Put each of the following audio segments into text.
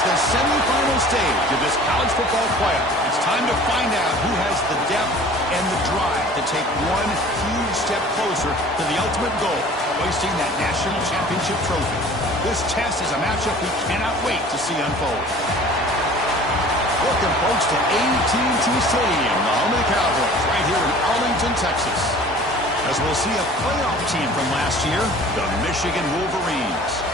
It's the semifinal stage of this college football playoff. It's time to find out who has the depth and the drive to take one huge step closer to the ultimate goal, hoisting that national championship trophy. This test is a matchup we cannot wait to see unfold. Welcome, folks, to AT&T Stadium, the home of the Cowboys, right here in Arlington, Texas. As we'll see a playoff team from last year, the Michigan Wolverines,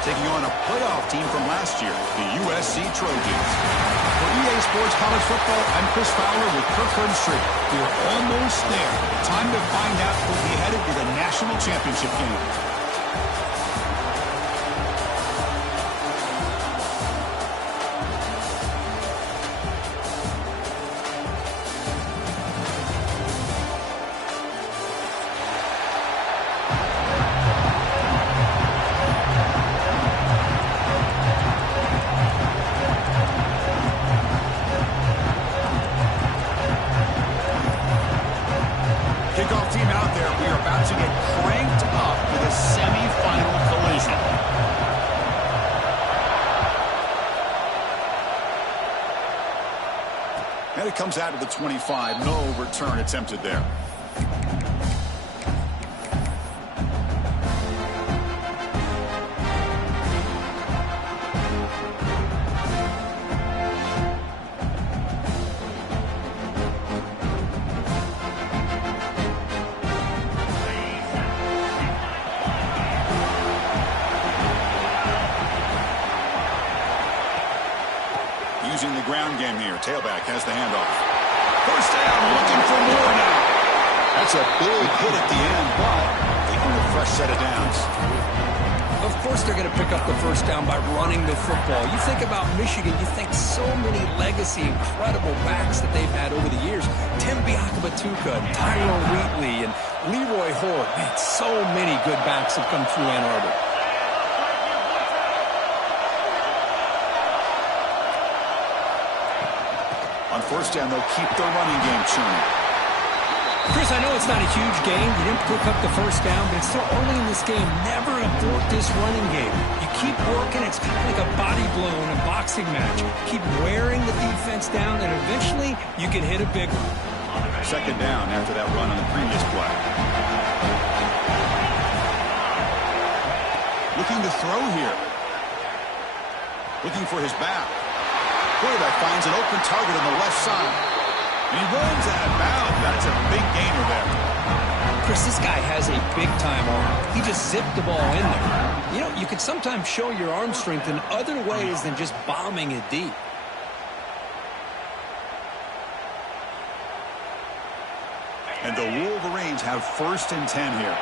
taking on a playoff team from last year, the USC Trojans. For EA Sports College Football, I'm Chris Fowler with Kirk Herbstreit. We're almost there. Time to find out who'll be headed to the national championship game. Kickoff team out there. We are about to get cranked up with a semifinal collision. And it comes out to the 25. No return attempted there. Using the ground game here. Tailback has the handoff. First down, looking for more now. That's a big hit at the end, but taking a fresh set of downs. Of course they're going to pick up the first down by running the football. You think about Michigan, you think so many legacy, incredible backs that they've had over the years. Tim Biakabatuka, Tyrone Wheatley, and Leroy Horde. Man, so many good backs have come through Ann Arbor. On first down, they'll keep their running game churning. Chris, I know it's not a huge game. You didn't pick up the first down, but it's still early in this game. Never abort this running game. You keep working. It's kind of like a body blow in a boxing match. Keep wearing the defense down, and eventually you can hit a big one. Second down after that run on the previous play. Looking to throw here. Looking for his back. Quarterback finds an open target on the left side. And he runs out of bounds. That's a big gainer there. Chris, this guy has a big-time arm. He just zipped the ball in there. You know, you can sometimes show your arm strength in other ways than just bombing it deep. And the Wolverines have first and 10 here.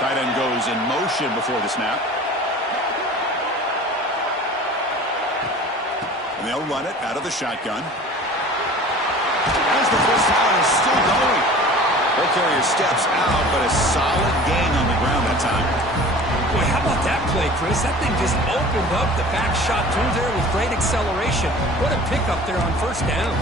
Tight end goes in motion before the snap. And they'll run it out of the shotgun. As the first down is still going. Ball carrier steps out, but a solid gain on the ground that time. Boy, how about that play, Chris? That thing just opened up. The back shot through there with great acceleration. What a pickup there on first down.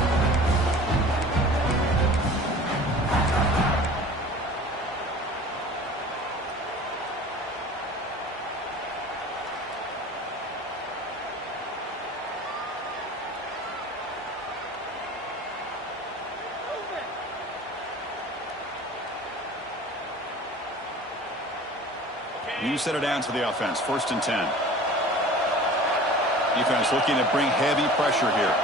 New set of downs for the offense. First and 10. Defense looking to bring heavy pressure here.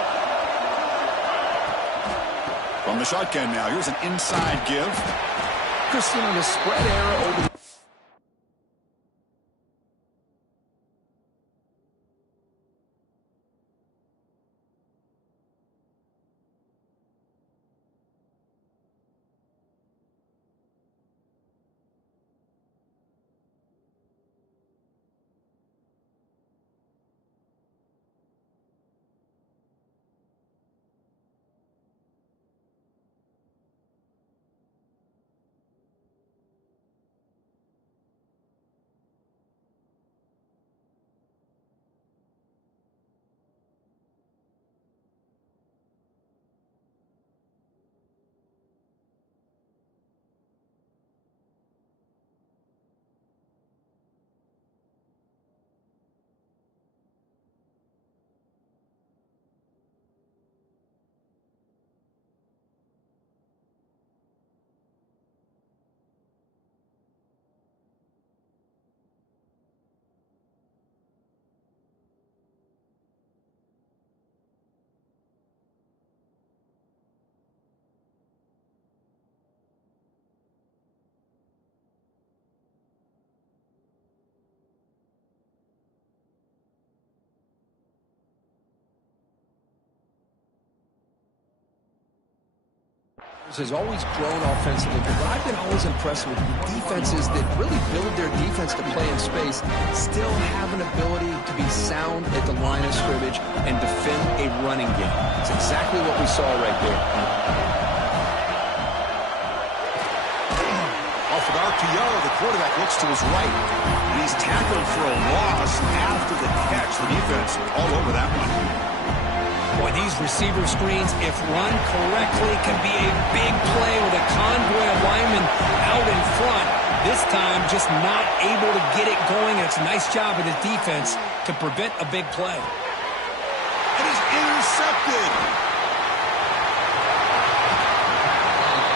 From the shotgun now. Here's an inside give. Christian on the spread era over the has always grown offensively, but what I've been always impressed with defenses that really build their defense to play in space still have an ability to be sound at the line of scrimmage and defend a running game. It's exactly what we saw right there. Off an RPO, the quarterback looks to his right, and he's tackled for a loss after the catch. The defense all over that one. Boy, these receiver screens, if run correctly, can be a big play with a convoy of linemen out in front. This time, just not able to get it going. It's a nice job of the defense to prevent a big play. It is intercepted.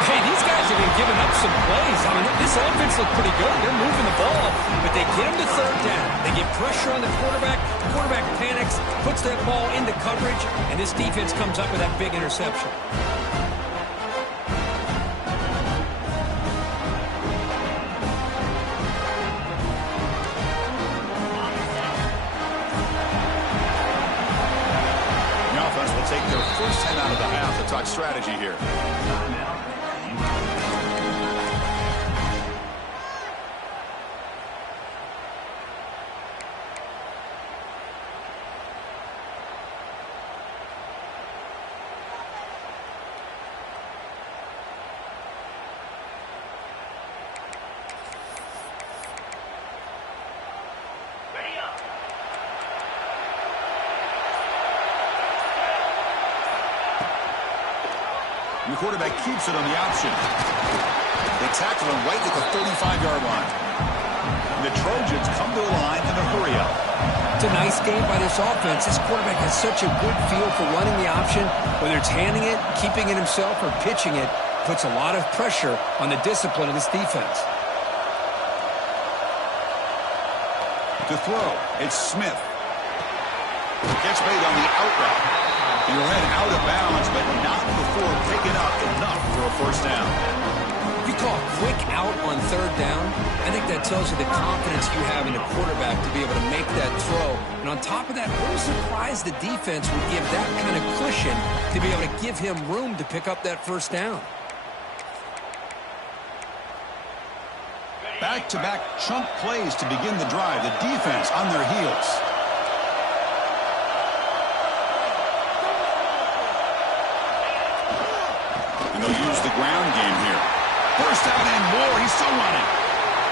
Hey, these guys have been giving up some plays. I mean, this offense looked pretty good. They're moving the ball, but they get him to third down. They get pressure on the quarterback. Quarterback panics, puts that ball into coverage, and this defense comes up with that big interception. The offense will take their first 10 out of the half to talk strategy here. The quarterback keeps it on the option. They tackle him right at the 35-yard line. And the Trojans come to the line in a hurry-up. It's a nice game by this offense. This quarterback has such a good feel for running the option. Whether it's handing it, keeping it himself, or pitching it, puts a lot of pressure on the discipline of this defense. To throw, it's Smith. Gets made on the out route. He ran out of bounds, but not before picking up enough for a first down. If you call a quick out on third down, I think that tells you the confidence you have in the quarterback to be able to make that throw. And on top of that, I'm surprised the defense would give that kind of cushion to be able to give him room to pick up that first down. Back-to-back chunk plays to begin the drive. The defense on their heels. And they'll use the ground game here. First down and more. He's still running.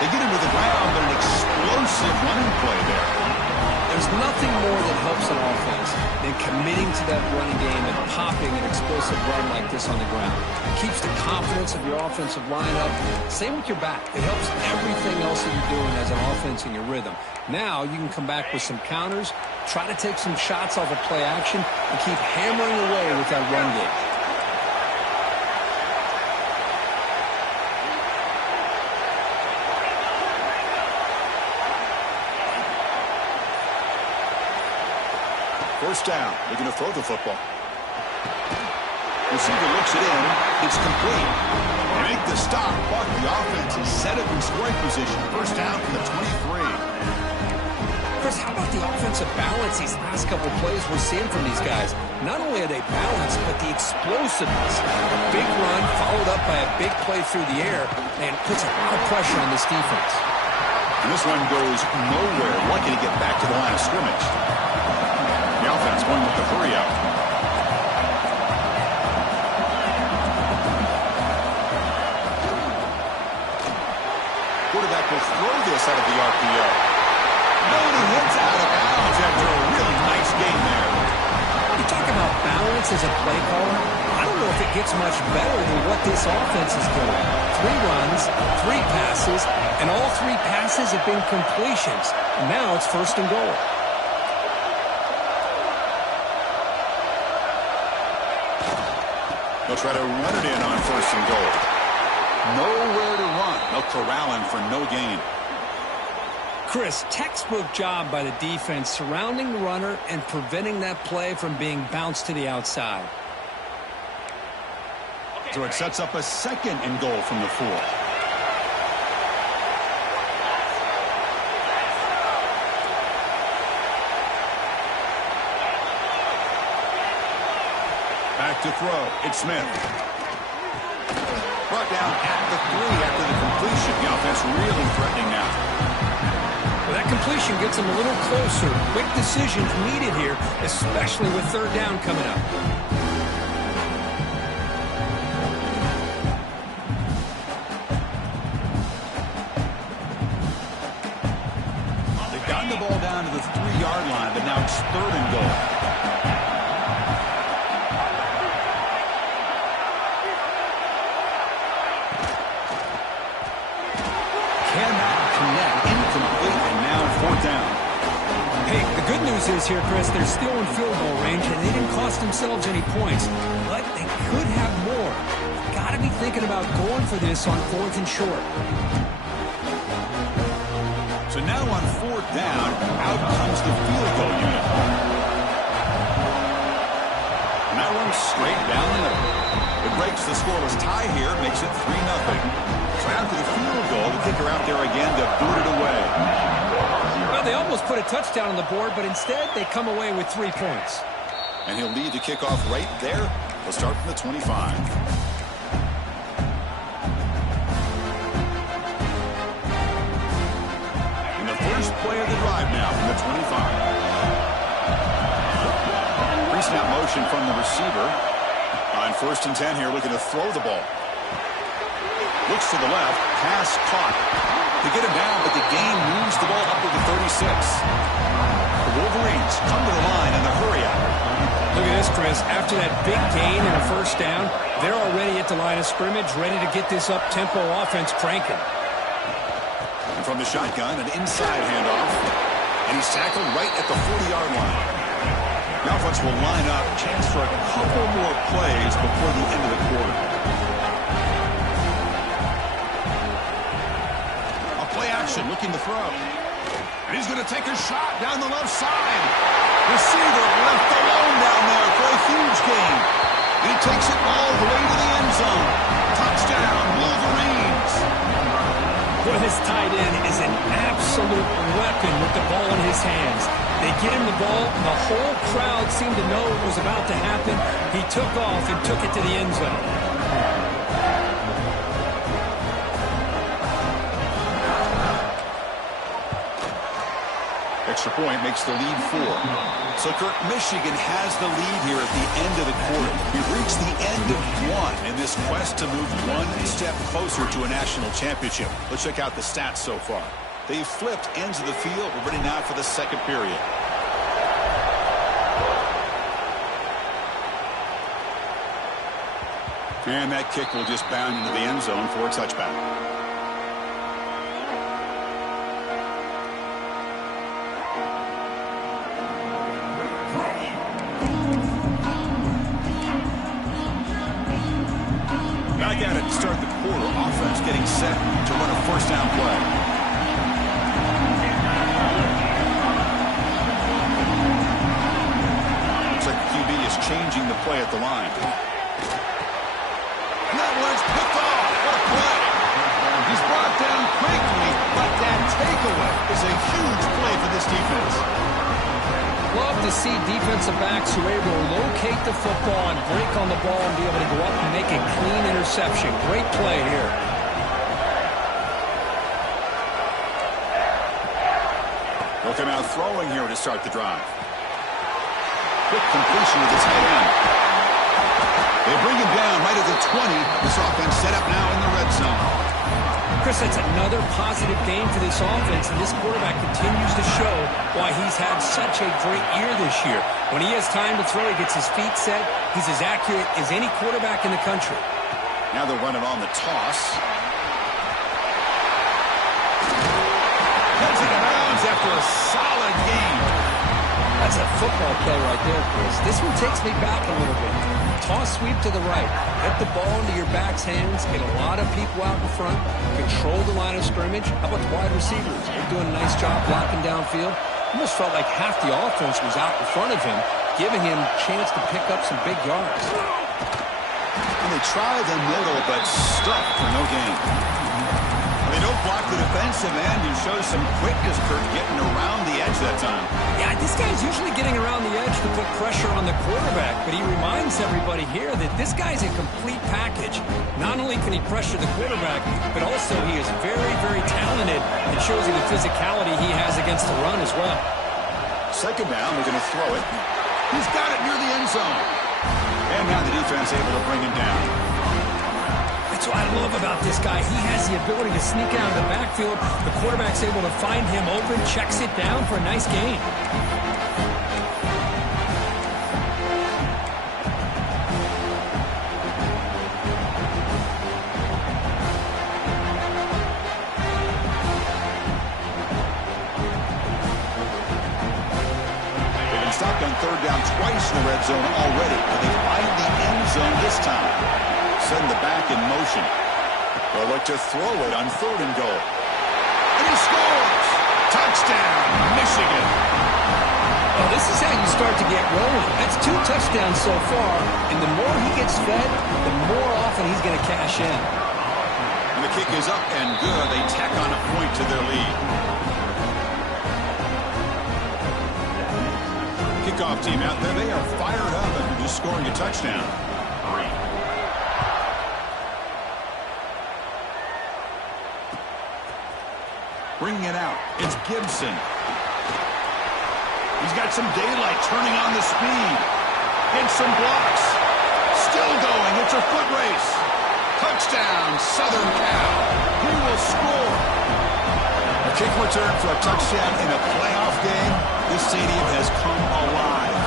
They get him to the ground, but an explosive running play there. There's nothing more that helps an offense than committing to that running game and popping an explosive run like this on the ground. It keeps the confidence of your offensive line up. Same with your back. It helps everything else that you're doing as an offense in your rhythm. Now you can come back with some counters, try to take some shots off of play action, and keep hammering away with that run game. First down. They're going to throw the football. Receiver looks it in. It's complete. They make the stop, but the offense is set up in scoring position. First down from the 23. Chris, how about the offensive balance these last couple plays we're seeing from these guys? Not only are they balanced, but the explosiveness. A big run followed up by a big play through the air and puts a lot of pressure on this defense. And this one goes nowhere. Lucky to get back to the line of scrimmage. The offense going with the hurry-up. Quarterback will throw this out of the RPO. No, he hits out of bounds after a really nice game there. You talk about balance as a play caller. I don't know if it gets much better than what this offense is doing. 3 runs, 3 passes, and all 3 passes have been completions. And now it's first and goal. They'll try to run it in on first and goal. Nowhere to run. They'll corral him for no gain. Chris, textbook job by the defense surrounding the runner and preventing that play from being bounced to the outside. So it sets up a second and goal from the 4. Back to throw. It's Smith. Brought down at the 3 after the completion. The offense really threatening now. Well, that completion gets them a little closer. Quick decisions needed here, especially with third down coming up. They've gotten the ball down to the 3-yard line, but now it's 3rd and goal. Down. Hey, the good news is here, Chris, they're still in field goal range, and they didn't cost themselves any points. But they could have more. Got to be thinking about going for this on 4th and short. So now on 4th down, out comes the field goal unit. And that one's straight down the middle. It breaks the scoreless tie here, makes it 3-0. So after the field goal, the kicker out there again to boot it away. Well, they almost put a touchdown on the board, but instead they come away with 3 points. And he'll lead the kickoff right there. He'll start from the 25. And the first play of the drive now from the 25. Pre-snap motion from the receiver. On 1st and 10 here, looking to throw the ball. Looks to the left, pass caught. They get him down, but the gain moves the ball up to the 36. The Wolverines come to the line in the hurry out. Look at this, Chris. After that big gain and a 1st down, they're already at the line of scrimmage, ready to get this up-tempo offense cranking. And from the shotgun, an inside handoff. And he's tackled right at the 40-yard line. Now offense will line up. Chance for a couple more plays before the end of the quarter. Looking to throw. And he's going to take a shot down the left side. Receiver left alone down there for a huge gain. And he takes it all the way to the end zone. Touchdown, Wolverines. Boy, this tight end is an absolute weapon with the ball in his hands. They get him the ball, and the whole crowd seemed to know what was about to happen. He took off and took it to the end zone. Extra point makes the lead 4. So, Kirk, Michigan has the lead here at the end of the quarter. We've reached the end of 1 in this quest to move 1 step closer to a national championship. Let's check out the stats so far. They've flipped ends of the field. We're ready now for the 2nd period. And that kick will just bound into the end zone for a touchback. Back at it to start the quarter. Offense getting set to run a 1st down play. Looks like the QB is changing the play at the line. And that one's picked off. What a play. He's brought down quickly, but that takeaway is a huge play for this defense. Love to see defensive backs who are able to locate the football and break on the ball and be able to go up and make a clean interception. Great play here. They'll come out throwing here to start the drive. Quick completion with the tight end. They bring him down right at the 20. This offense set up now in the red zone. Chris, that's another positive game for this offense, and this quarterback continues to show why he's had such a great year this year. When he has time to throw, he gets his feet set. He's as accurate as any quarterback in the country. Now they're running on the toss. Gets it out of bounds after a solid game. That's a football play right there, Chris. This one takes me back a little bit. Toss sweep to the right. Get the ball into your back's hands. Get a lot of people out in front. Control the line of scrimmage. How about the wide receivers? They're doing a nice job blocking downfield. Almost felt like half the offense was out in front of him, giving him a chance to pick up some big yards. And they try the middle, but stuck for no gain. They don't block the defensive end and show some quickness, Kirk, getting around the edge that time. Yeah, this guy's usually getting around the edge to put pressure on the quarterback, but he reminds everybody here that this guy's a complete package. Not only only can he pressure the quarterback, but also he is very, very talented and shows you the physicality he has against the run as well. Second down, they're going to throw it. He's got it near the end zone. And now the defense able to bring him down. That's what I love about this guy. He has the ability to sneak out of the backfield. The quarterback's able to find him open, checks it down for a nice gain. Stopped on third down twice in the red zone already, but they find the end zone this time. Send the back in motion. They'll look to throw it on third and goal. And he scores! Touchdown, Michigan! Well, this is how you start to get rolling. That's 2 touchdowns so far, and the more he gets fed, the more often he's going to cash in. And the kick is up and good. They tack on a point to their lead. Kickoff team out there, they are fired up after just scoring a touchdown. Bringing it out, it's Gibson. He's got some daylight, turning on the speed. Gets some blocks. Still going, it's a foot race. Touchdown, Southern Cal. He will score. A kick return for a touchdown in a playoff game. This stadium has come alive.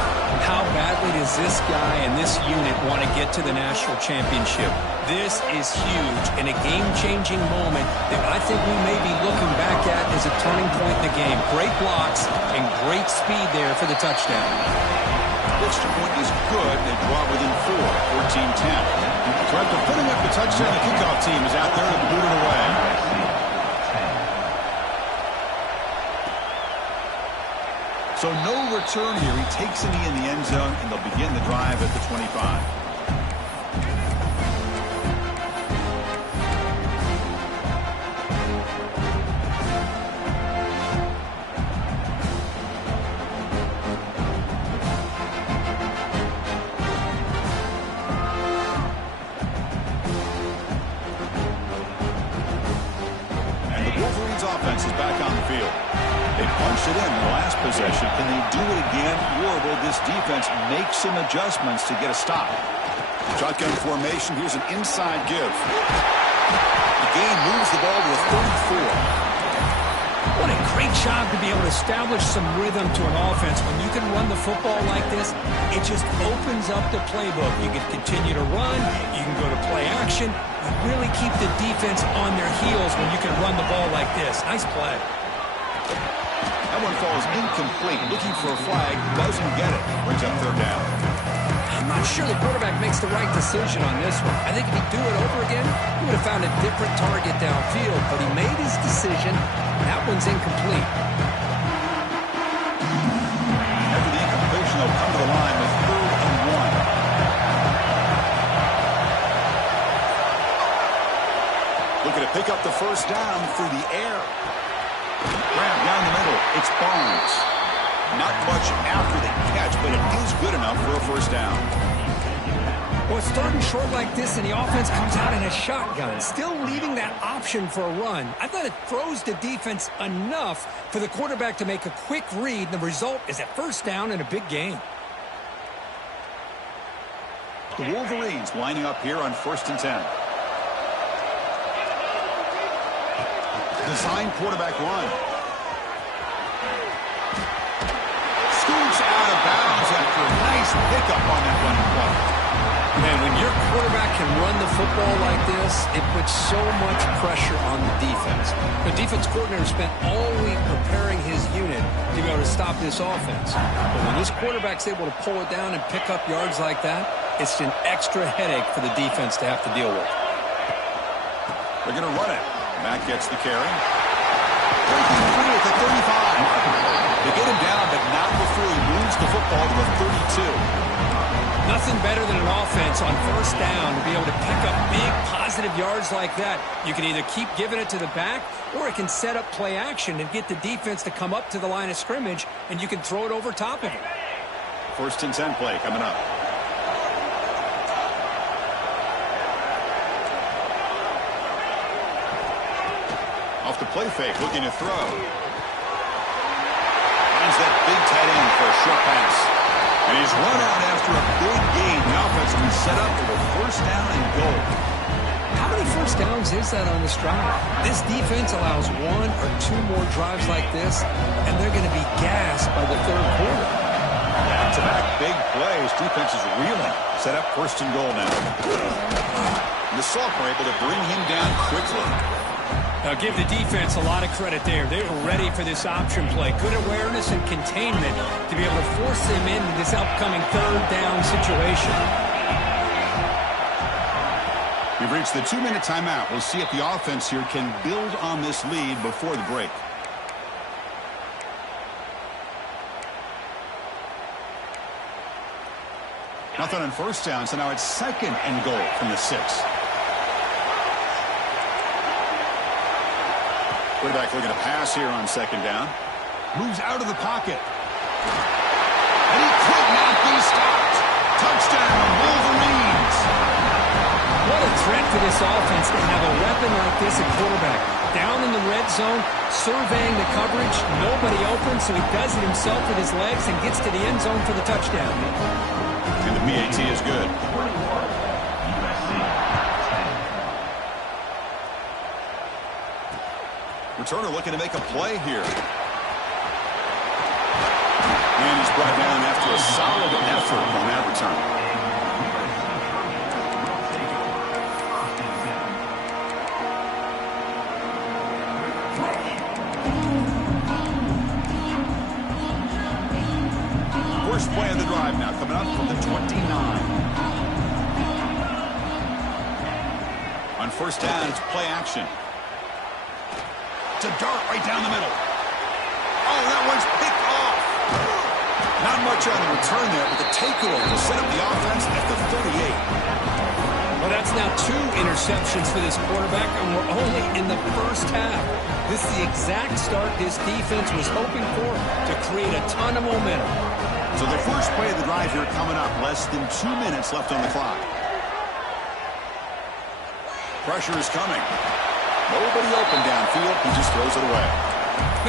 How badly does this guy and this unit want to get to the national championship? This is huge and a game-changing moment that I think we may be looking back at as a turning point in the game. Great blocks and great speed there for the touchdown. Extra point is good. They draw within 4, 14-10. So after putting up the touchdown, the kickoff team is out there to boot it away. So no return here. He takes a knee in the end zone, and they'll begin the drive at the 25. And the Wolverines offense is back on the field. They punched it in the last possession. Can they do it again, or will this defense make some adjustments to get a stop? Shotgun formation. Here's an inside give. The game moves the ball to the 34. What a great job to be able to establish some rhythm to an offense. When you can run the football like this, it just opens up the playbook. You can continue to run. You can go to play action. You really keep the defense on their heels when you can run the ball like this. Nice play. That one falls incomplete. Looking for a flag. Doesn't get it. Brings up third down. I'm not sure the quarterback makes the right decision on this one. I think if he'd do it over again, he would have found a different target downfield. But he made his decision. That one's incomplete. After the incompletion, they'll come to the line with 3rd and 1. Looking to pick up the first down through the air. Grab down the middle. It's Barnes. Not much after the catch, but it is good enough for a first down. Well, starting short like this and the offense comes out in a shotgun, still leaving that option for a run. I thought it throws the defense enough for the quarterback to make a quick read. The result is a first down and a big gain. The Wolverines lining up here on 1st and 10. Design quarterback run. Scoots out of bounds after a nice pickup on that running play. Man, when your quarterback can run the football like this, it puts so much pressure on the defense. The defense coordinator spent all week preparing his unit to be able to stop this offense. But when this quarterback's able to pull it down and pick up yards like that, it's an extra headache for the defense to have to deal with. They're going to run it. Matt gets the carry. Breaking free at the 35. They get him down, but not before he moves the football to the 32. Nothing better than an offense on first down to be able to pick up big positive yards like that. You can either keep giving it to the back, or it can set up play action and get the defense to come up to the line of scrimmage, and you can throw it over top of it. 1st and 10 play coming up. off the play fake, looking to throw. Finds that big tight end for a short pass. And he's run out after a big gain. The offense will be set up for the first down and goal. How many first downs is that on this drive? This defense allows 1 or 2 more drives like this, and they're going to be gassed by the third quarter. Back-to-back big plays. Defense is reeling. Set up first and goal now. And the Salk were able to bring him down quickly. Now give the defense a lot of credit there. They were ready for this option play. Good awareness and containment to be able to force them into this upcoming third down situation. We've reached the 2-minute timeout. We'll see if the offense here can build on this lead before the break. Nothing on first down, so now it's second and goal from the 6. Quarterback looking to pass here on second down. Moves out of the pocket. And he could not be stopped. Touchdown, Wolverines. What a threat to this offense to have a weapon like this at quarterback. Down in the red zone, surveying the coverage. Nobody open, so he does it himself with his legs and gets to the end zone for the touchdown. And the PAT is good. Returner looking to make a play here. And he's brought down after a solid effort on that return. First play of the drive now coming up from the 29. On first down, it's play action. It's a dart right down the middle. Oh, that one's picked off. Not much on the return there, but the takeaway to set up the offense at the 38. Well, that's now 2 interceptions for this quarterback, and we're only in the first half. This is the exact start this defense was hoping for to create a ton of momentum. So the first play of the drive here coming up. Less than 2 minutes left on the clock. Pressure is coming. Nobody open downfield. He just throws it away.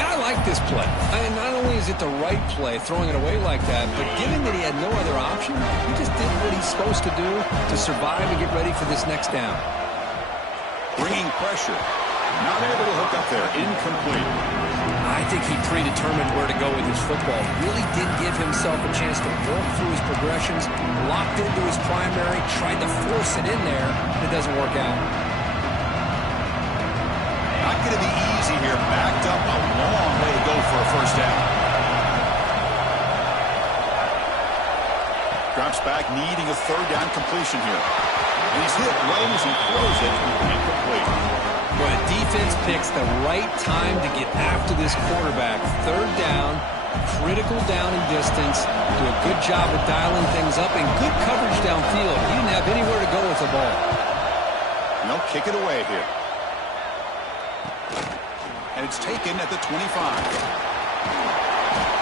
Man, I like this play. Not only is it the right play, throwing it away like that, but given that he had no other option, he just did what he's supposed to do to survive and get ready for this next down. Bringing pressure. Not able to hook up there. Incomplete. I think he predetermined where to go with his football. Really did give himself a chance to work through his progressions, locked into his primary, tried to force it in there, and it doesn't work out. Not going to be easy here. Backed up a long way to go for a first down. Drops back, needing a third down completion here. And he's hit right as he throws it. Incomplete. Well, the defense picks the right time to get after this quarterback. Third down, critical down and distance. Do a good job of dialing things up and good coverage downfield. He didn't have anywhere to go with the ball. And they'll kick it away here. And it's taken at the 25.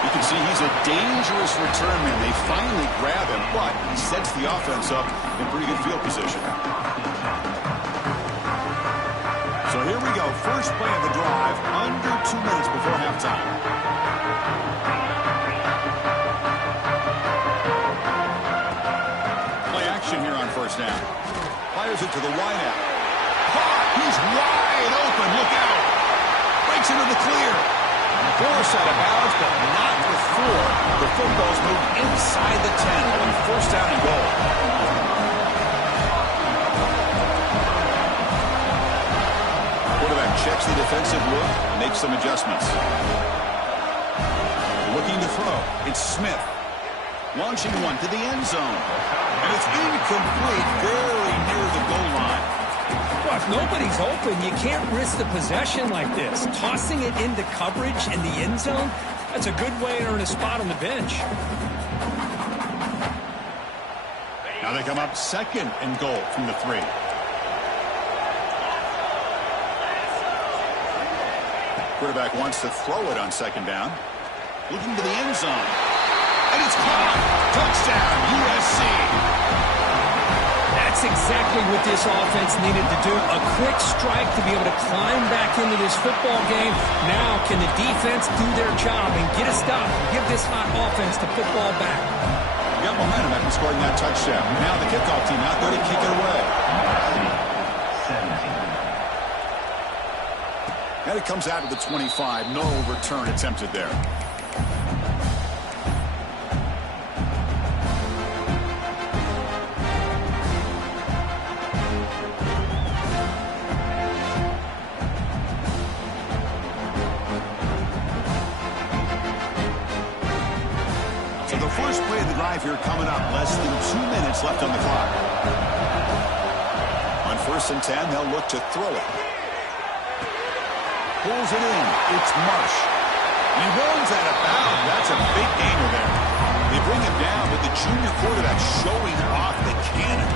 You can see he's a dangerous return man. They finally grab him, but he sets the offense up in pretty good field position. So here we go. First play of the drive, under 2 minutes before halftime. Play action here on first down. Fires it to the wideout. Caught! He's wide open. Look out! Breaks into the clear. Force out of bounds, but not before the football's moved inside the 10 on first down and goal. Quarterback checks the defensive look, makes some adjustments. Looking to throw. It's Smith. Launching one to the end zone. And it's incomplete, very near the goal line. Well, if nobody's open, you can't risk the possession like this. Tossing it into coverage in the end zone, that's a good way to earn a spot on the bench. Now they come up second and goal from the 3. Quarterback wants to throw it on second down. Looking to the end zone. And it's caught. Touchdown, USC. That's That's exactly what this offense needed to do. A quick strike to be able to climb back into this football game. Now, can the defense do their job and get a stop and give this hot offense the football back? Got momentum after scoring that touchdown. Now the kickoff team out there to kick it away. And it comes out to the 25. No return attempted there. So the first play of the drive here coming up. Less than 2 minutes left on the clock. On 1st and 10, they'll look to throw it. Pulls it in. It's Marsh. He runs out of bounds. That's a big gainer there. They bring him down with the junior quarterback showing off the cannon.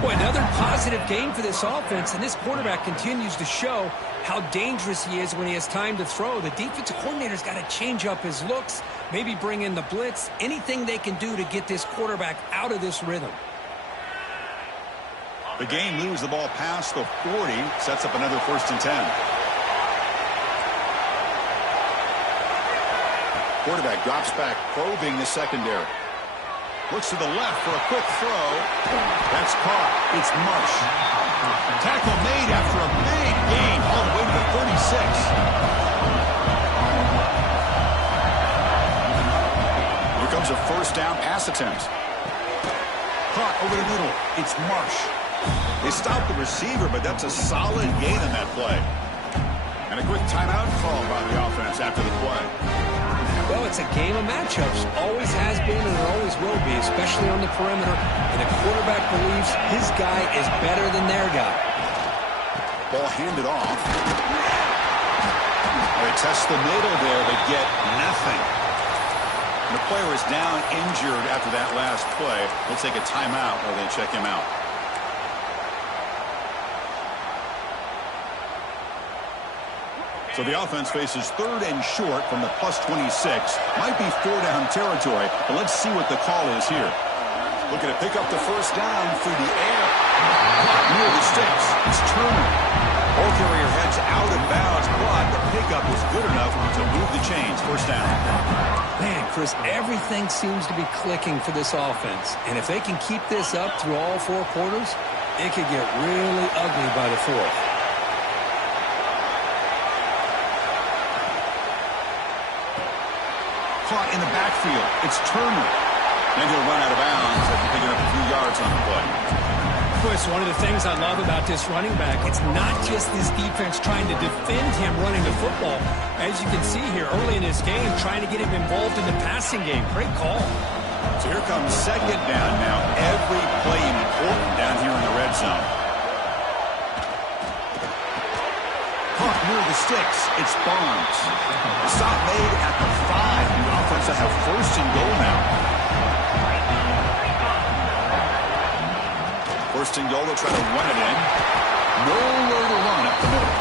Boy, another positive game for this offense, and this quarterback continues to show how dangerous he is when he has time to throw. The defensive coordinator's got to change up his looks, maybe bring in the blitz, anything they can do to get this quarterback out of this rhythm. The game moves the ball past the 40, sets up another 1st and 10. Quarterback drops back, probing the secondary. Looks to the left for a quick throw. That's caught. It's Marsh. Tackle made after a big gain all the way to the 36. Here comes a 1st down pass attempt. Caught over the middle. It's Marsh. They stopped the receiver, but that's a solid gain on that play. And a quick timeout call by the offense after the play. Well, it's a game of matchups. Always has been and it always will be, especially on the perimeter. And the quarterback believes his guy is better than their guy. Ball handed off. They test the middle there, but get nothing. The player is down injured after that last play. They'll take a timeout while they check him out. So the offense faces 3rd and short from the +26. Might be 4-down territory, but let's see what the call is here. Looking to pick up the 1st down through the air. Near the sticks. It's Turner. Ball carrier heads out of bounds, but the pickup is good enough to move the chains. 1st down. Man, Chris, everything seems to be clicking for this offense. And if they can keep this up through all 4 quarters, it could get really ugly by the 4th. Caught in the backfield. It's Turner. Then he'll run out of bounds after picking up a few yards on the play. Chris, one of the things I love about this running back, it's not just this defense trying to defend him running the football. As you can see here early in this game, trying to get him involved in the passing game. Great call. So here comes 2nd down now. Every play important down here in the red zone. Caught near the sticks. It's Barnes. The stop made at the 5. The offense will have 1st and goal now. 1st and goal. They'll try to run it in. Nowhere to run up the middle.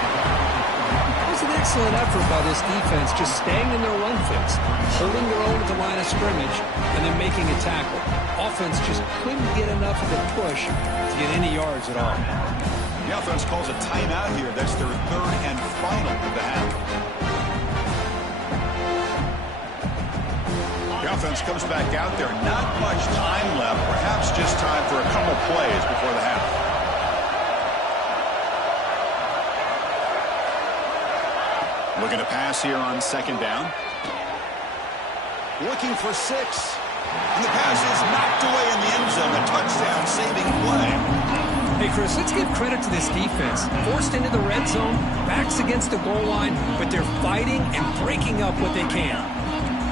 It was an excellent effort by this defense, just staying in their run fix, holding their own at the line of scrimmage, and then making a tackle. Offense just couldn't get enough of a push to get any yards at all. The offense calls a timeout here. That's their 3rd and final of the half. The offense comes back out there. Not much time left. Perhaps just time for a couple plays before the half. Looking to pass here on 2nd down. Looking for 6. And the pass is knocked away in the end zone. A touchdown saving play. Hey, Chris, let's give credit to this defense. Forced into the red zone, backs against the goal line, but they're fighting and breaking up what they can.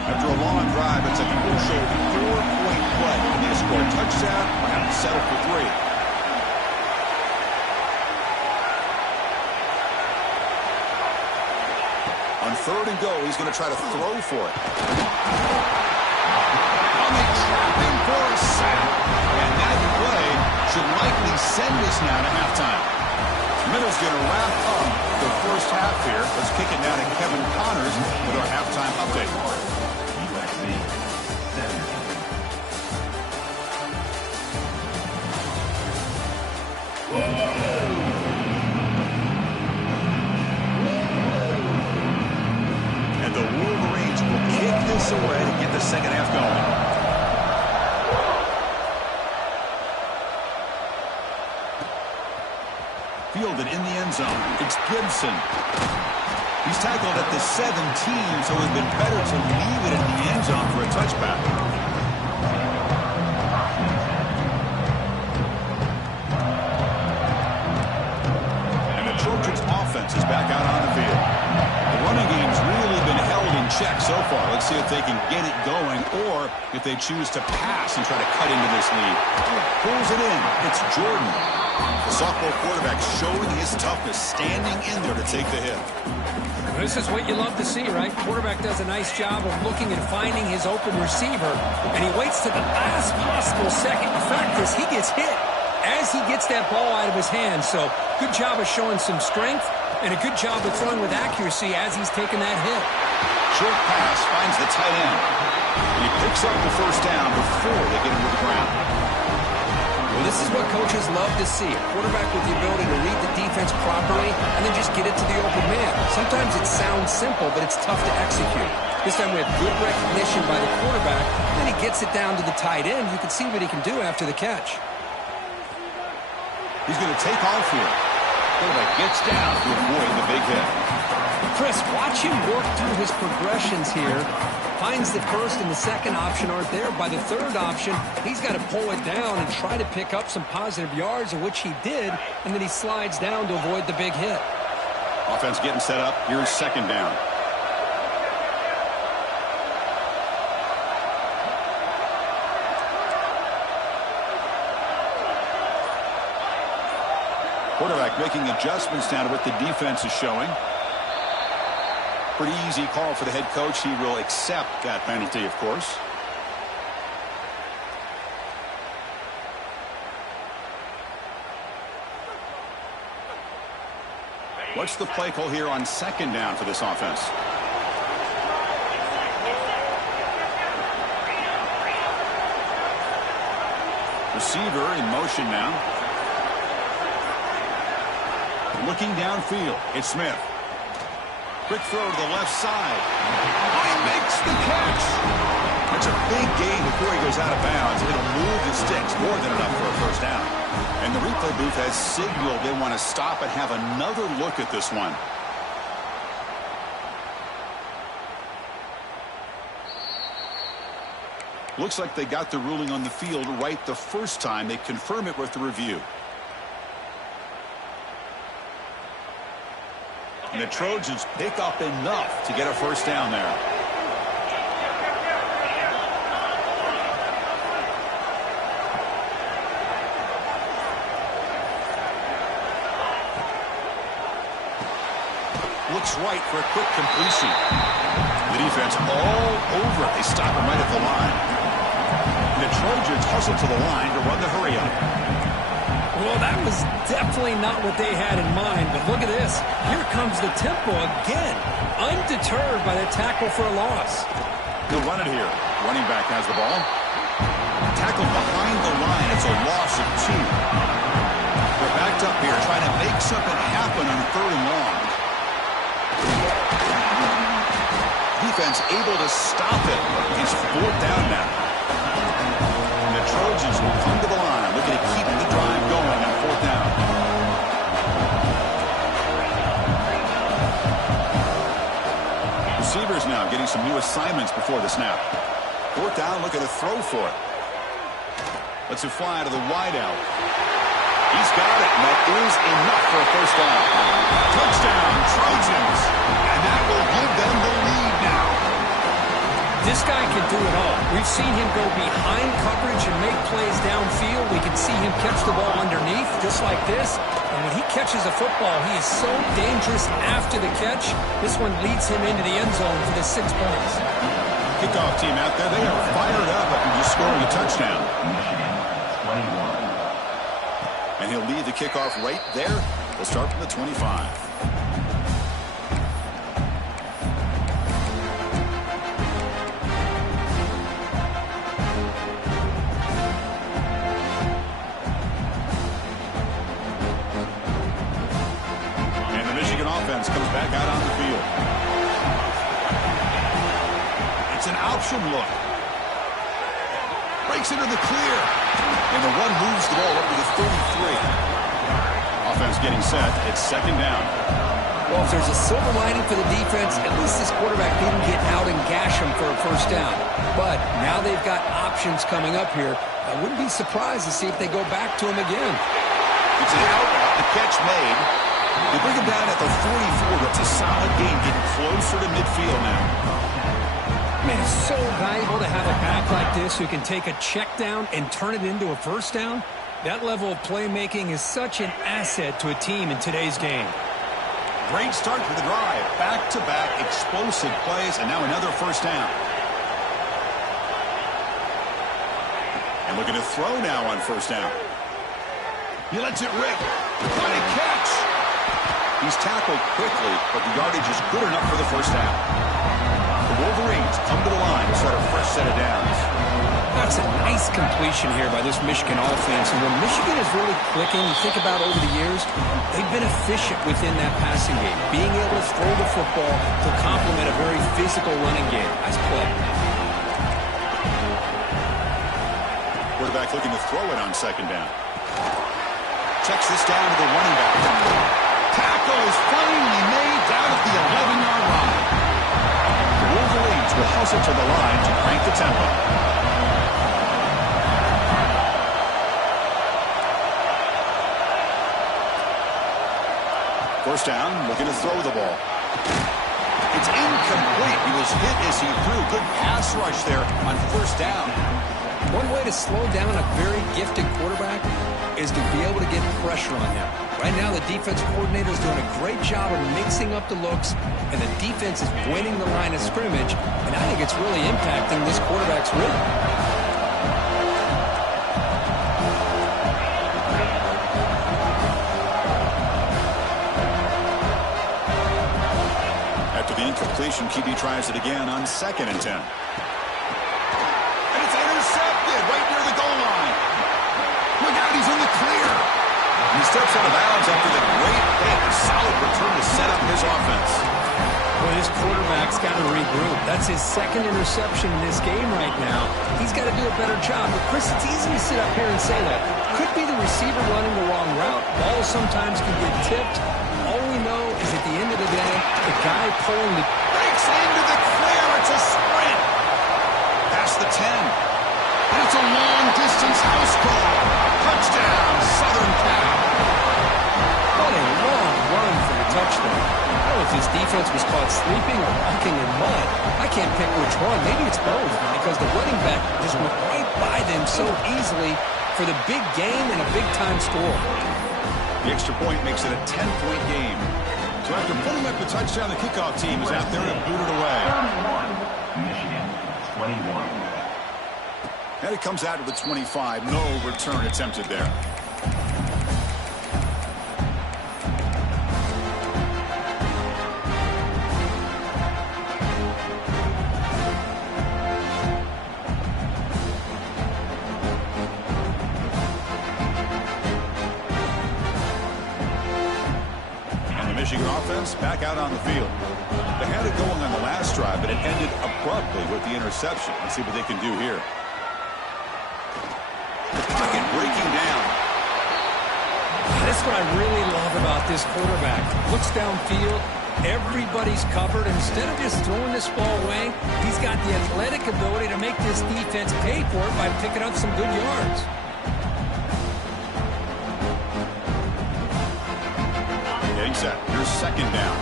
After a long drive, it's a crucial 4-point play. They may score a touchdown or have to settle for 3. On 3rd and goal, he's going to try to throw for it. And they trap him for a sack. And that play should likely send us now to halftime. Middle's going to wrap up the 1st half here. Let's kick it now to Kevin Connors with our halftime update. soar ahead and get the second half going. Fielded in the end zone. It's Gibson. He's tackled at the 17, so it would have been better to leave it in the end zone for a touchback. And the Trojans' offense is back out on the field. The running game's really been held in check so far. Let's see if they can get it going or if they choose to pass and try to cut into this lead. Pulls it in. It's Jordan. The sophomore quarterback showing his toughness, standing in there to take the hit. This is what you love to see, right? Quarterback does a nice job of looking and finding his open receiver, and he waits to the last possible second. The fact is, he gets hit as he gets that ball out of his hands. So good job of showing some strength and a good job of throwing with accuracy as he's taking that hit. Short pass finds the tight end. And he picks up the first down before they get him to the ground. Well, this is what coaches love to see. A quarterback with the ability to read the defense properly and then just get it to the open man. Sometimes it sounds simple, but it's tough to execute. This time we have good recognition by the quarterback. Then he gets it down to the tight end. You can see what he can do after the catch. He's going to take off here. Quarterback gets down to avoid the big hit. Chris, watch him work through his progressions here. Finds the first and the second option aren't there. By the third option, he's got to pull it down and try to pick up some positive yards, of which he did, and then he slides down to avoid the big hit. Offense getting set up. Here's second down. Quarterback making adjustments now to what the defense is showing. Pretty easy call for the head coach. He will accept that penalty, of course. What's the play call here on second down for this offense? Receiver in motion now. Looking downfield. It's Smith. Quick throw to the left side. He makes the catch. It's a big gain before he goes out of bounds. It'll move the sticks. More than enough for a first down. And the replay booth has signaled they want to stop and have another look at this one. Looks like they got the ruling on the field right the first time. They confirm it with the review. And the Trojans pick up enough to get a first down there. Looks right for a quick completion. The defense all over it. They stop him right at the line. And the Trojans hustle to the line to run the hurry up. Well, that was definitely not what they had in mind, but look at this. Here comes the tempo again, undeterred by the tackle for a loss. They'll run it here. Running back has the ball. Tackled behind the line. It's a loss of 2. They're backed up here trying to make something happen on third and long. Defense able to stop it. It's fourth down now. And the Trojans will come to the line, looking to keep the drive going on fourth down. Receivers now getting some new assignments before the snap. Fourth down, looking to throw for it. Lets it fly to the wideout. He's got it, and that is enough for a first down. Touchdown, Trojans. And that will give them the lead now. This guy can do it all. We've seen him go behind coverage and make plays downfield. We can see him catch the ball underneath, just like this. And when he catches a football, he is so dangerous after the catch. This one leads him into the end zone for the 6 points. Kickoff team out there, they are fired up after just scoring a touchdown. And he'll lead the kickoff right there. We'll start from the 25. Offense comes back out on the field. It's an option look. Breaks into the clear. And the run moves the ball up to the 33. Offense getting set. It's second down. Well, if there's a silver lining for the defense, at least this quarterback didn't get out and gash him for a first down. But now they've got options coming up here. I wouldn't be surprised to see if they go back to him again. It's an out route. The catch made. They bring him down at the 44. That's a solid gain, getting closer to midfield now. Man, it's so valuable to have a back like this who can take a check down and turn it into a first down. That level of playmaking is such an asset to a team in today's game. Great start to the drive. Back-to-back explosive plays, and now another first down. And looking to throw now on first down. He lets it rip. What a catch! He's tackled quickly, but the yardage is good enough for the first down. The Wolverines come to the line to start a fresh set of downs. That's a nice completion here by this Michigan offense. And when Michigan is really clicking, you think about over the years, they've been efficient within that passing game. Being able to throw the football to complement a very physical running game. Nice play. Quarterback looking to throw it on second down. Checks this down to the running back. Tackle is finally made down at the 11-yard line. The Wolverines will hustle to the line to crank the tempo. First down, looking to throw the ball. It's incomplete. He was hit as he threw. Good pass rush there on first down. One way to slow down a very gifted quarterback is to be able to get pressure on him. Right now, the defense coordinator is doing a great job of mixing up the looks, and the defense is winning the line of scrimmage, and I think it's really impacting this quarterback's rhythm. Incompletion. QB tries it again on 2nd and 10. And it's intercepted right near the goal line. Look out, he's in the clear. He steps out of bounds after the great hit. A solid return to set up his offense. Well, this quarterback's got to regroup. That's his second interception in this game right now. He's got to do a better job. But, Chris, it's easy to sit up here and say that. Could be the receiver running the wrong route. Balls sometimes can get tipped. All we know is at the end of the day, the guy pulling the... Breaks into the clear. It's a sprint. Past the 10. And it's a long-distance house ball. Touchdown, Southern Cal. What a long run for the touchdown. I don't know if his defense was caught sleeping or walking in mud. I can't pick which one. Maybe it's both, because the running back just went right by them so easily for the big game and a big-time score. The extra point makes it a 10-point game. So after putting up the touchdown, the kickoff team is out there to boot it away. Michigan, 21. And it comes out to the 25. No return attempted there. Michigan offense back out on the field. They had it going on the last drive, but it ended abruptly with the interception. Let's see what they can do here. The pocket breaking down. That's what I really love about this quarterback. Looks downfield. Everybody's covered. Instead of just throwing this ball away, he's got the athletic ability to make this defense pay for it by picking up some good yards. Getting set. Here's second down.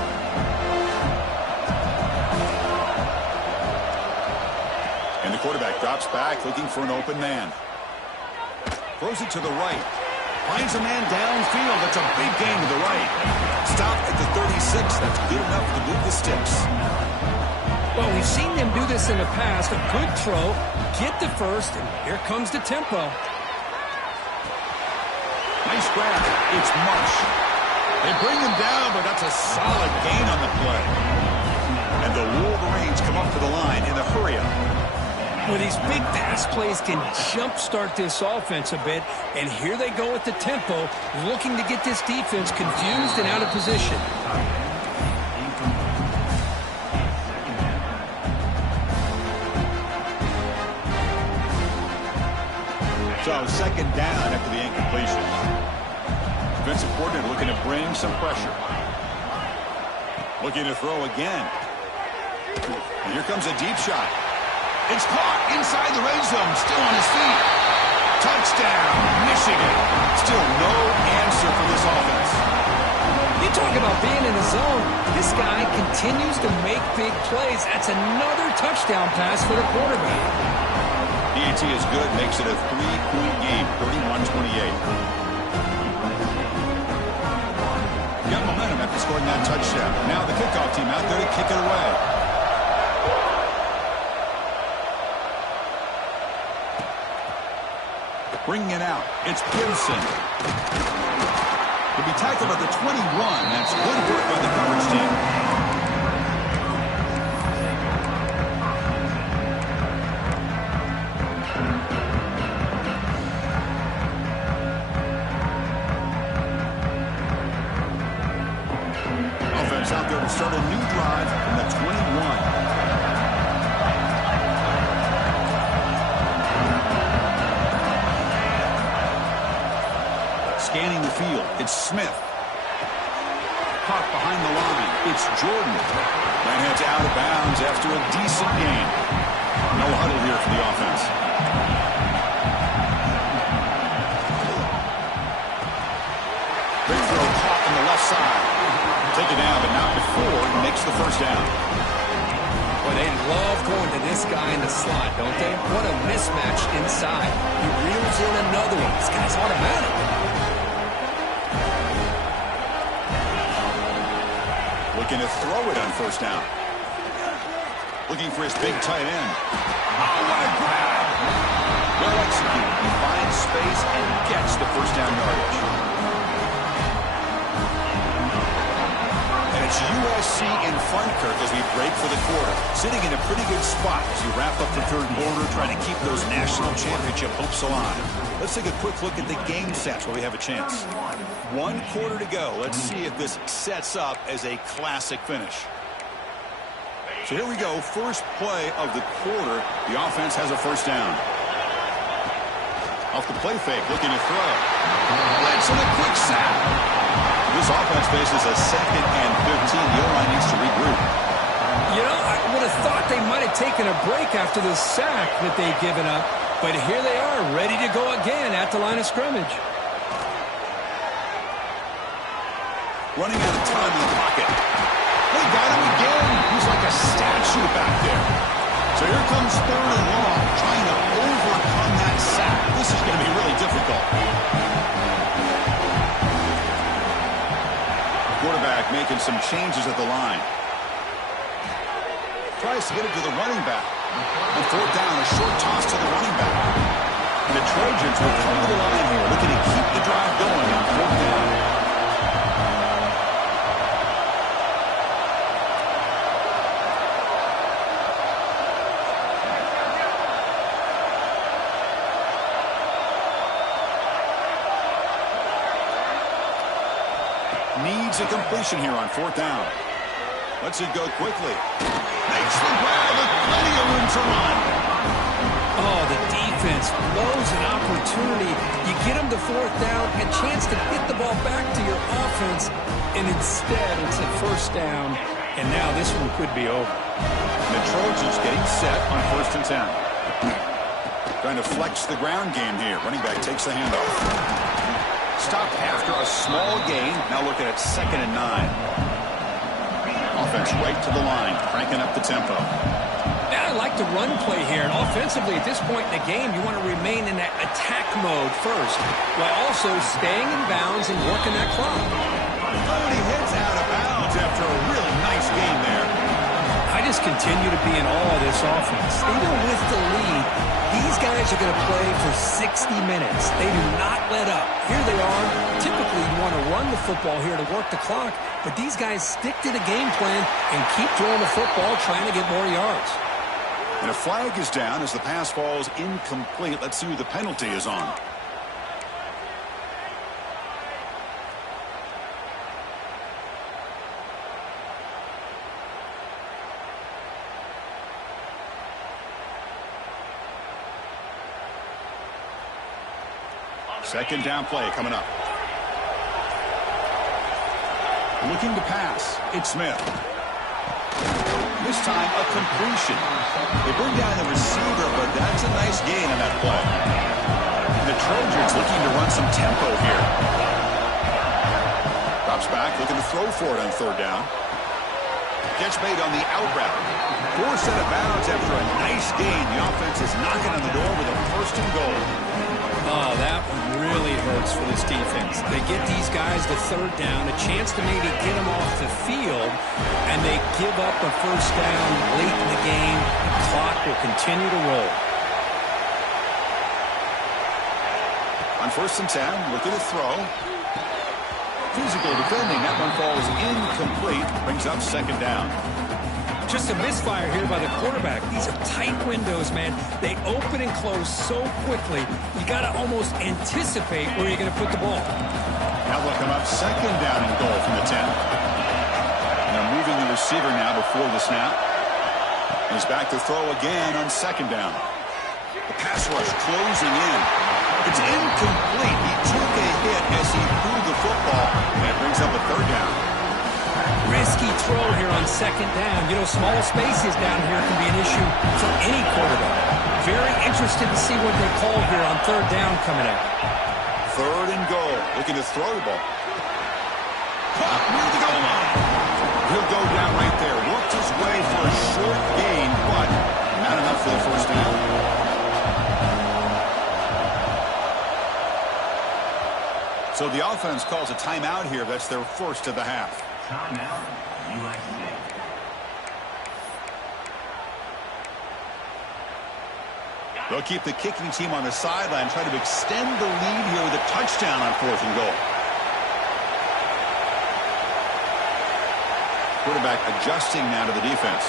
And the quarterback drops back, looking for an open man. Throws it to the right. Finds a man downfield. That's a big gain to the right. Stop at the 36. That's good enough to move the sticks. Well, we've seen them do this in the past. A good throw, get the first, and here comes the tempo. Nice grab. It's Marsh. They bring him down, but that's a solid gain on the play. And the Wolverines come up to the line in the hurry-up. Well, these big pass plays can jumpstart this offense a bit, and here they go with the tempo, looking to get this defense confused and out of position. So second down after the incompletion. Defensive coordinator looking to bring some pressure. Looking to throw again. And here comes a deep shot. It's caught inside the red zone. Still on his feet. Touchdown, Michigan. Still no answer for this offense. You talk about being in the zone. This guy continues to make big plays. That's another touchdown pass for the quarterback. DAT is good, makes it a 3-point game, 31-28. Got momentum after scoring that touchdown. Now the kickoff team out there to kick it away. Bringing it out, it's Gibson. He'll be tackled at the 21. That's good work by the coverage team. Offense out there to start a new drive from the 21. Scanning the field, it's Smith. Caught behind the line, it's Jordan. That heads out of bounds after a decent gain. No huddle here for the offense. Big throw caught on the left side. Take it down, but not before he makes the first down. Well, they love going to this guy in the slot, don't they? What a mismatch inside. He reels in another one. This guy's automatic. Looking to throw it on first down. Looking for his big tight end. Oh, what a grab! Well executed. He finds space and gets the first down yardage. And it's USC in front, Kirk, as we break for the quarter. Sitting in a pretty good spot as you wrap up the third quarter, trying to keep those national championship hopes alive. Let's take a quick look at the game sets where we have a chance. 1 quarter to go. Let's see if this sets up as a classic finish. So here we go. First play of the quarter. The offense has a first down. Off the play fake, looking to throw. Blitz and a quick sack. This offense faces a 2nd and 15. The O-line needs to regroup. You know, I would have thought they might have taken a break after the sack that they've given up. But here they are, ready to go again at the line of scrimmage. Running out of time in the pocket. They got him again. He's like a statue back there. So here comes 3rd and long, trying to overcome that sack. This is going to be really difficult. Quarterback making some changes at the line. Tries to get it to the running back. On 4th down, a short toss to the running back. And the Trojans will come to the line here, looking to keep the drive going on 4th down. Needs a completion here on 4th down. Lets it go quickly. Makes the grab with plenty of room to run. Oh, the defense blows an opportunity. You get them to 4th down, a chance to get the ball back to your offense, and instead it's a first down, and now this one could be over. The Trojans getting set on 1st and 10. Trying to flex the ground game here. Running back takes the handoff. Stopped after a small gain. Now looking at 2nd and 9. Offense right to the line, cranking up the tempo. Yeah, I like the run play here. And offensively, at this point in the game, you want to remain in that attack mode first, while also staying in bounds and working that clock. Oh, he hits out of bounds after a really nice game there. I just continue to be in awe of this offense. Even with the lead, these guys are going to play for 60 minutes. They do not let up. Here they are. Typically, you want to run the football here to work the clock, but these guys stick to the game plan and keep throwing the football, trying to get more yards. And a flag is down as the pass falls incomplete. Let's see who the penalty is on. Second down play coming up. Looking to pass. It's Smith. This time a completion. They bring down the receiver, but that's a nice gain on that play. And the Trojans looking to run some tempo here. Drops back, looking to throw for it on third down. Catch made on the out route. Forced out of bounds after a nice gain. The offense is knocking on the door with a first and goal. Oh, that one really hurts for this defense. They get these guys to third down, a chance to maybe get them off the field, and they give up a first down late in the game. The clock will continue to roll. On 1st and 10, looking to throw. Physical defending. That one falls incomplete. Brings up second down. Just a misfire here by the quarterback. These are tight windows, man. They open and close so quickly. You got to almost anticipate where you're going to put the ball. Now they'll come up second down and goal from the 10. And they're moving the receiver now before the snap. He's back to throw again on second down. The pass rush closing in. It's incomplete. He took a hit as he threw the football. And it brings up a third down. Risky throw here on second down. You know, small spaces down here can be an issue for any quarterback. Very interested to see what they call here on third down coming up. Third and goal. Looking to throw the ball. Caught near the goal line. He'll go down right there. Worked his way for a short gain, but not enough for the first down. So the offense calls a timeout here. That's their first of the half. Timeout, USA. They'll keep the kicking team on the sideline, try to extend the lead here with a touchdown on 4th and goal. Quarterback adjusting now to the defense.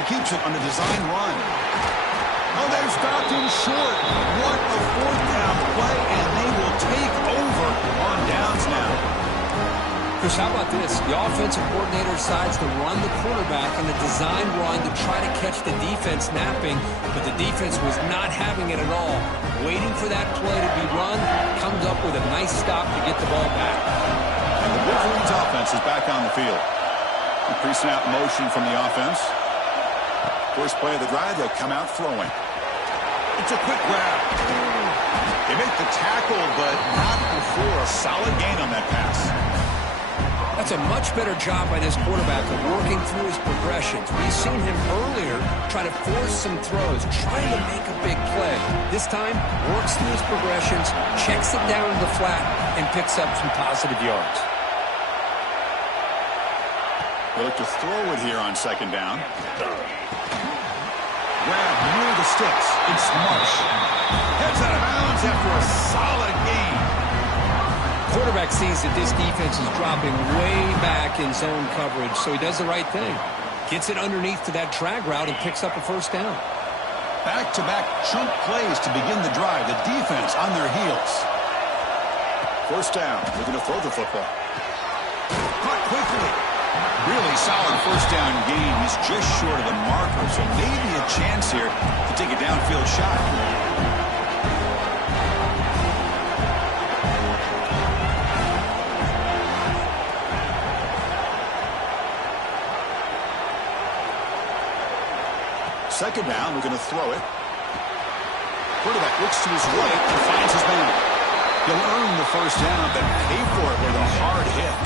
He keeps it on the design run. Oh, they've stopped him short. What a 4th down play, and they will take over on downs now. Chris, how about this? The offensive coordinator decides to run the quarterback on the design run to try to catch the defense napping, but the defense was not having it at all. Waiting for that play to be run, comes up with a nice stop to get the ball back. And the Wolverines offense is back on the field. A pre-snap motion from the offense. First play of the drive, they'll come out throwing. It's a quick grab. They make the tackle, but not before a solid gain on that pass. That's a much better job by this quarterback of working through his progressions. We've seen him earlier try to force some throws, trying to make a big play. This time, works through his progressions, checks it down to the flat, and picks up some positive yards. They look to throw it here on second down. Grab near the sticks. It's Marsh. Heads out of bounds after a solid gain. Quarterback sees that this defense is dropping way back in zone coverage, so he does the right thing. Gets it underneath to that drag route and picks up a first down. Back-to-back chunk plays to begin the drive. The defense on their heels. First down. Looking to throw the football. Caught quickly. Really solid first down gain. He's just short of the marker, so maybe a chance here to take a downfield shot. Second down, we're going to throw it. Quarterback looks to his right and finds his man. He'll earn the first down, but pay for it with a hard hit.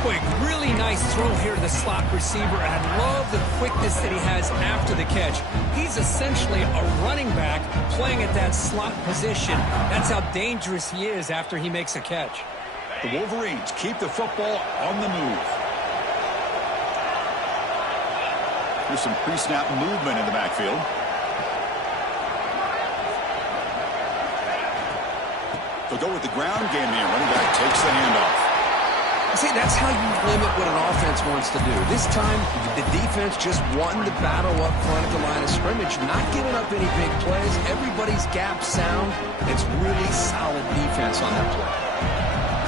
Boy, really nice throw here to the slot receiver, and I love the quickness that he has after the catch. He's essentially a running back playing at that slot position. That's how dangerous he is after he makes a catch. The Wolverines keep the football on the move. There's some pre-snap movement in the backfield. They'll go with the ground game here. Running back takes the handoff. See, that's how you limit what an offense wants to do. This time, the defense just won the battle up front at the line of scrimmage, not giving up any big plays. Everybody's gap sound. It's really solid defense on that play.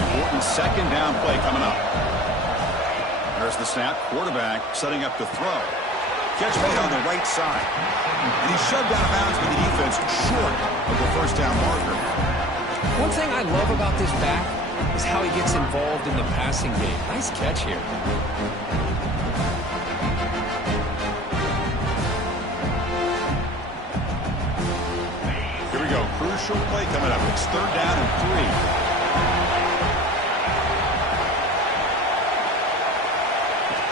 Important second down play coming up. There's the snap. Quarterback setting up to throw. Catch made on the right side. And he's shoved out of bounds with the defense short of the first down marker. One thing I love about this back is how he gets involved in the passing game. Nice catch here. Here we go. Crucial play coming up. It's 3rd down and 3.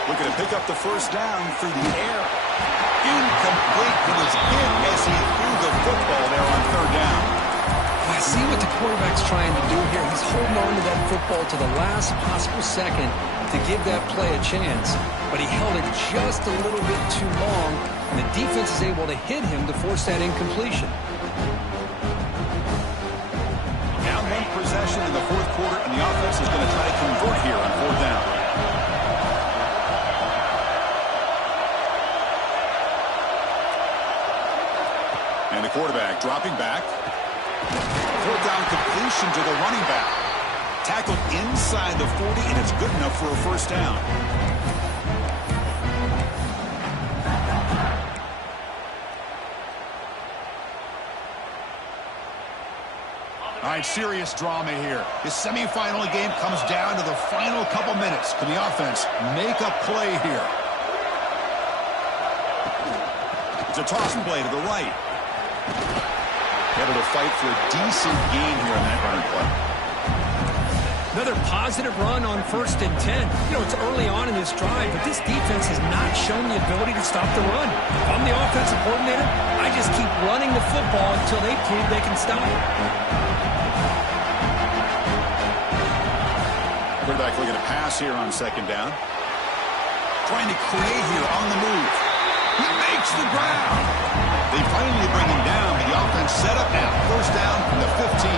Looking to pick up the first down through the air. Incomplete. He was hit as he threw the football there on 3rd down. I see what the quarterback's trying to do here. He's holding on to that football to the last possible second to give that play a chance. But he held it just a little bit too long, and the defense is able to hit him to force that incompletion. Now 1 possession in the 4th quarter, and the offense is going to try to convert here on 4th down. And the quarterback dropping back. 4th down completion to the running back. Tackled inside the 40, and it's good enough for a first down. All right, serious drama here. This semifinal game comes down to the final couple minutes. Can the offense make a play here? It's a toss play to the right. Able to fight for a decent gain here on that running play. Another positive run on 1st and 10. You know, it's early on in this drive, but this defense has not shown the ability to stop the run. If I'm the offensive coordinator, I just keep running the football until they prove they can stop it. Quarterback looking to pass here on 2nd down. Trying to create here on the move. He makes the ground. They finally bring him down, but the offense set up now. 1st down from the 15.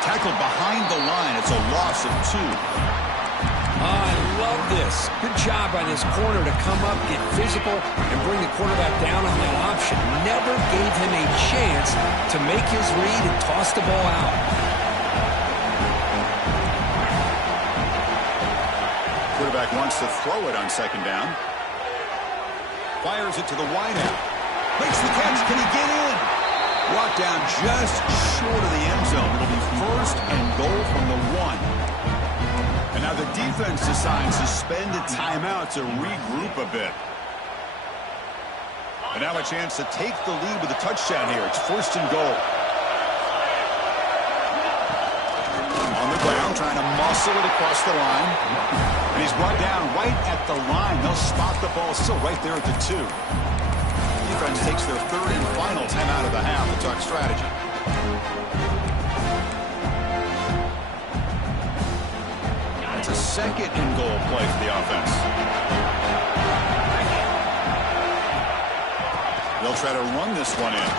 Tackled behind the line. It's a loss of 2. I love this. Good job by this corner to come up, get physical, and bring the quarterback down on that option. Never gave him a chance to make his read and toss the ball out. Quarterback wants to throw it on 2nd down. Fires it to the wideout. Makes the catch. Can he get in? Brought down just short of the end zone. It'll be 1st and goal from the 1. And now the defense decides to spend a timeout to regroup a bit. And now a chance to take the lead with a touchdown here. It's 1st and goal. On the ground, trying to muscle it across the line. And he's brought down right at the line. They'll spot the ball still right there at the 2. Defense takes their 3rd and final timeout of the half to talk strategy. It's a 2nd and goal play for the offense. They'll try to run this one in.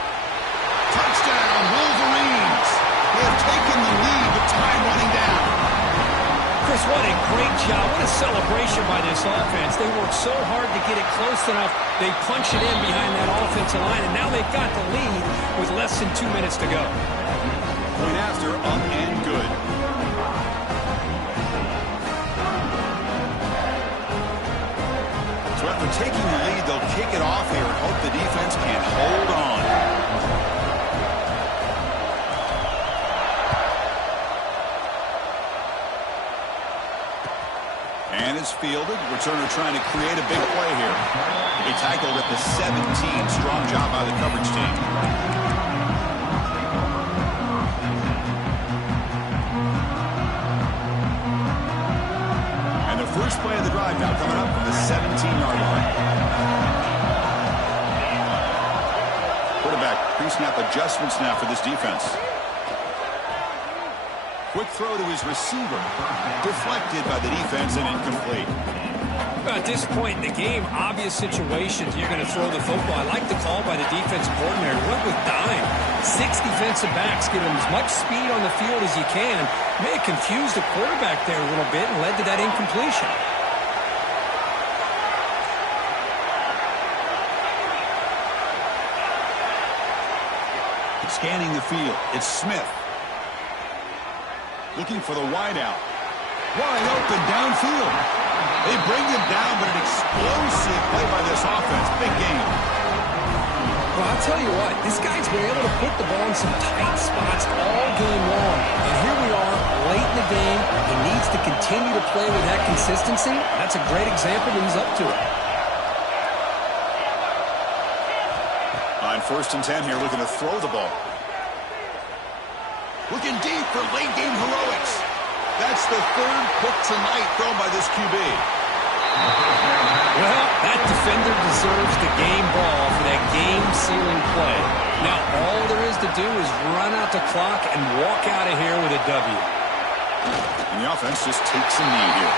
Touchdown, Wolverines! They have taken the lead with time running down. Chris, what a great job. What a celebration by this offense. They worked so hard to get it close enough. They punch it in behind that offensive line, and now they've got the lead with less than 2 minutes to go. Point after, up and good. So after taking the lead, they'll kick it off here and hope the defense can hold on. And it's fielded. Returner trying to create a big play here. He tackled at the 17. Strong job by the coverage team. And the first play of the drive now coming up from the 17-yard line. Quarterback pre-snap adjustments now for this defense. Quick throw to his receiver. Deflected by the defense and incomplete. At this point in the game, obvious situations, you're going to throw the football. I like the call by the defensive coordinator. Went with dime. 6 defensive backs, give him as much speed on the field as you can. May have confused the quarterback there a little bit and led to that incompletion. Scanning the field, it's Smith. Looking for the wideout. Wide open downfield. They bring him down, but an explosive play by this offense. Big game. Well, I'll tell you what, this guy's been able to put the ball in some tight spots all game long. And here we are, late in the game. He needs to continue to play with that consistency. That's a great example that he's up to it. On 1st and 10 here, looking to throw the ball. Looking deep for late game heroics. That's the 3rd pick tonight thrown by this QB. Well, that defender deserves the game ball for that game-sealing play. Now, all there is to do is run out the clock and walk out of here with a W. And the offense just takes a knee here.